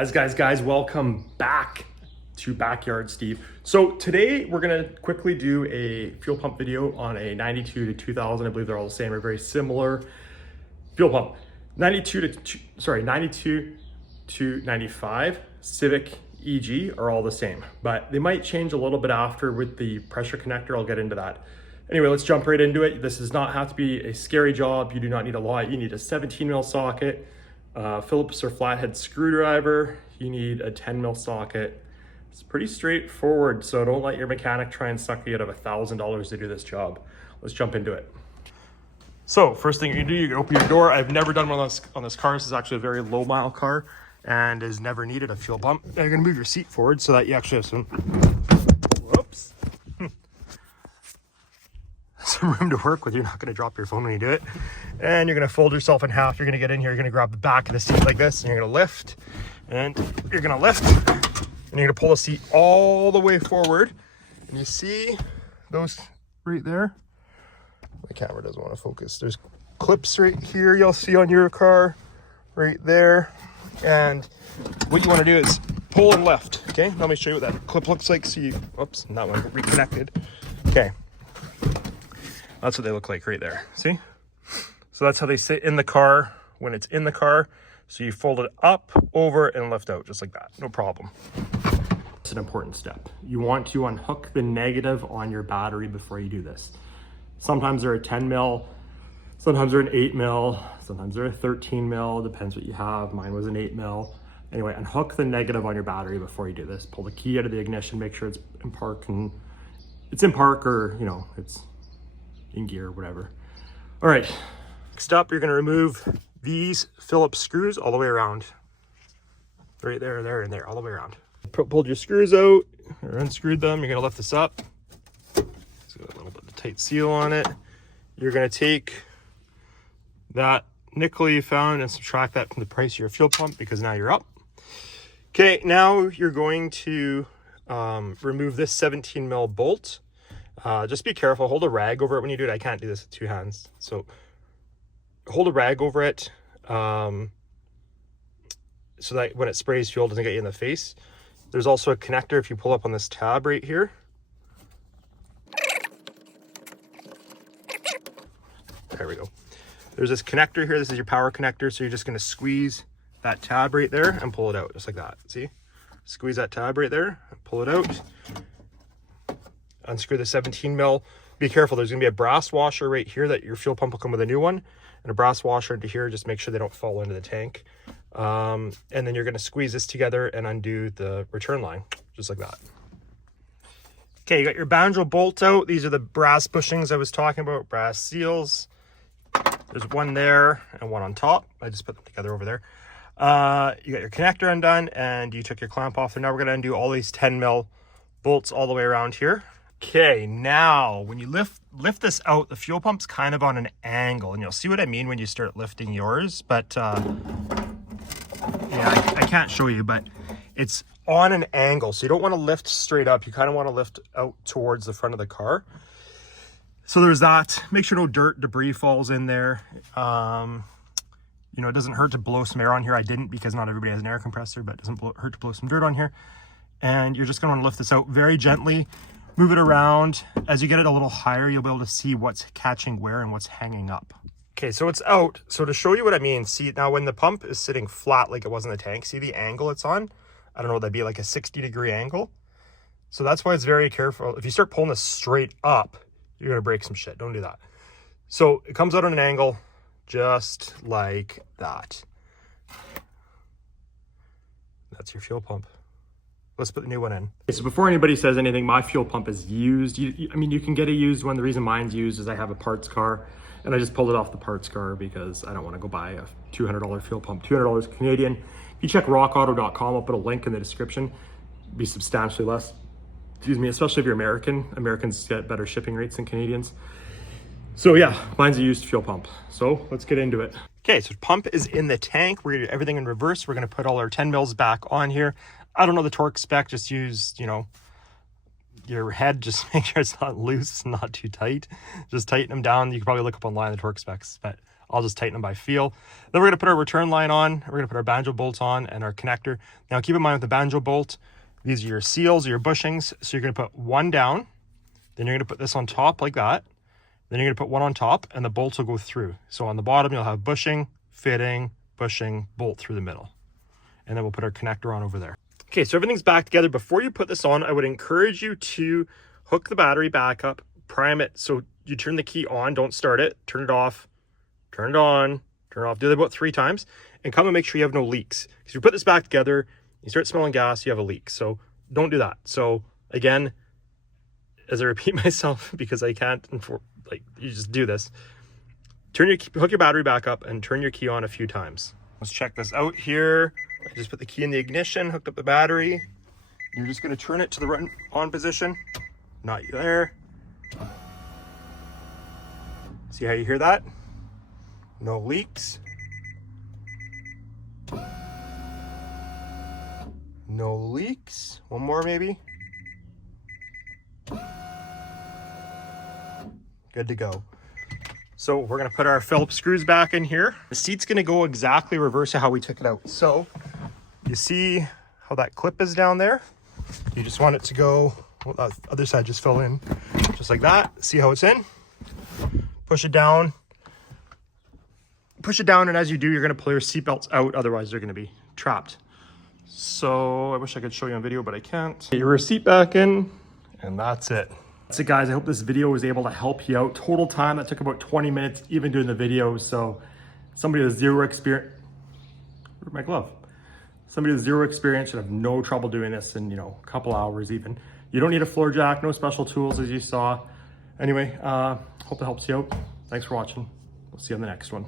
Guys, welcome back to Backyard Steve. So today we're gonna quickly do a fuel pump video on a 92 to 2000. I believe they're all the same, or very similar fuel pump. 92 to 95 Civic EG are all the same, but they might change a little bit after with the pressure connector. I'll get into that. Anyway, let's jump right into it. This does not have to be a scary job. You do not need a lot. You need a 17 mil socket, Phillips or flathead screwdriver. You need a 10 mil socket. It's pretty straightforward, so don't let your mechanic try and suck you out of $1,000 to do this job. Let's jump into it. So first thing you do, you can open your door. I've never done one on this car. This is actually a very low mile car and has never needed a fuel pump. Now you're gonna move your seat forward so that you actually have some room to work with. You're not gonna drop your phone when you do it. And you're gonna fold yourself in half. You're gonna get in here, you're gonna grab the back of the seat like this, and you're gonna lift, and you're gonna lift, and you're gonna pull the seat all the way forward. And you see those right there? My camera doesn't want to focus. There's clips right here you'll see on your car, right there. And what you want to do is pull and lift. Okay, let me show you what that clip looks like. So you, oops, that one reconnected. Okay, that's what they look like right there. See? So that's how they sit in the car when it's in the car. So you fold it up, over, and lift out just like that. No problem. It's an important step. You want to unhook the negative on your battery before you do this. Sometimes they're a 10 mil, sometimes they're an 8 mil, sometimes they're a 13 mil, depends what you have. Mine was an 8 mil. Anyway, unhook the negative on your battery before you do this. Pull the key out of the ignition, make sure it's in park, and it's in park, or you know, it's in gear or whatever. All right, next up, you're gonna remove these Phillips screws all the way around. Right there, there, and there, all the way around. Pulled your screws out, or unscrewed them. You're gonna lift this up. It's got a little bit of tight seal on it. You're gonna take that nickel you found and subtract that from the price of your fuel pump, because now you're up. Okay, now you're going to remove this 17 mil bolt. Just be careful, hold a rag over it when you do it. I can't do this with two hands. So hold a rag over it so that when it sprays fuel, it doesn't get you in the face. There's also a connector if you pull up on this tab right here. There we go. There's this connector here. This is your power connector. So you're just going to squeeze that tab right there and pull it out just like that. See? Squeeze that tab right there and pull it out. Unscrew the 17 mil. Be careful. There's going to be a brass washer right here that your fuel pump will come with a new one, and a brass washer into here. Just make sure they don't fall into the tank. And then you're going to squeeze this together and undo the return line just like that. Okay, you got your banjo bolt out. These are the brass bushings I was talking about, brass seals. There's one there and one on top. I just put them together over there. You got your connector undone, and you took your clamp off. And now we're going to undo all these 10 mil bolts all the way around here. Okay, now when you lift this out, the fuel pump's kind of on an angle, and you'll see what I mean when you start lifting yours. But yeah, I can't show you, but it's on an angle, so you don't want to lift straight up. You kind of want to lift out towards the front of the car. So there's that. Make sure no dirt, debris falls in there. You know, it doesn't hurt to blow some air on here. I didn't, because not everybody has an air compressor, but it doesn't hurt to blow some dirt on here. And you're just going to want to lift this out very gently. Move it around. As you get it a little higher, you'll be able to see what's catching where and what's hanging up. Okay, so it's out. So to show you what I mean, see now when the pump is sitting flat like it was in the tank, see the angle it's on? I don't know what that'd be, like a 60-degree angle. So that's why it's very careful. If you start pulling this straight up, you're gonna break some shit. Don't do that. So it comes out on an angle just like that. That's your fuel pump. Let's put the new one in. Okay, so before anybody says anything, my fuel pump is used. I mean, you can get a used one. The reason mine's used is I have a parts car, and I just pulled it off the parts car because I don't want to go buy a $200 fuel pump. $200 Canadian. If you check rockauto.com, I'll put a link in the description. It'd be substantially less. Excuse me, especially if you're American. Americans get better shipping rates than Canadians. So yeah, mine's a used fuel pump. So let's get into it. Okay, so pump is in the tank. We're gonna do everything in reverse. We're gonna put all our 10 mils back on here. I don't know the torque spec, just use, you know, your head, just make sure it's not loose, not too tight. Just tighten them down. You can probably look up online the torque specs, but I'll just tighten them by feel. Then we're going to put our return line on. We're going to put our banjo bolts on and our connector. Now keep in mind with the banjo bolt, these are your seals or your bushings. So you're going to put one down, then you're going to put this on top like that. Then you're going to put one on top and the bolts will go through. So on the bottom, you'll have bushing, fitting, bushing, bolt through the middle. And then we'll put our connector on over there. Okay, so everything's back together. Before you put this on, I would encourage you to hook the battery back up, prime it. So you turn the key on, don't start it, turn it off, turn it on, turn it off. Do that about 3 times and come and make sure you have no leaks. Because if you put this back together, you start smelling gas, you have a leak. So don't do that. So again, as I repeat myself, because I can't, you just do this. Hook your battery back up and turn your key on a few times. Let's check this out here. I just put the key in the ignition, hooked up the battery. You're just going to turn it to the on position. Not there. See how you hear that? No leaks. No leaks. One more maybe. Good to go. So we're going to put our Phillips screws back in here. The seat's going to go exactly reverse of how we took it out. So you see how that clip is down there? You just want it to go, well, that other side just fell in, just like that. See how it's in? Push it down. Push it down, and as you do, you're going to pull your seat belts out. Otherwise, they're going to be trapped. So I wish I could show you on video, but I can't. Get your seat back in, and that's it. That's it, guys. I hope this video was able to help you out. Total time, that took about 20 minutes, even doing the video. So somebody with zero experience, where'd my glove? Somebody with zero experience should have no trouble doing this in, a couple hours even. You don't need a floor jack, no special tools as you saw. Anyway, hope that helps you out. Thanks for watching. We'll see you on the next one.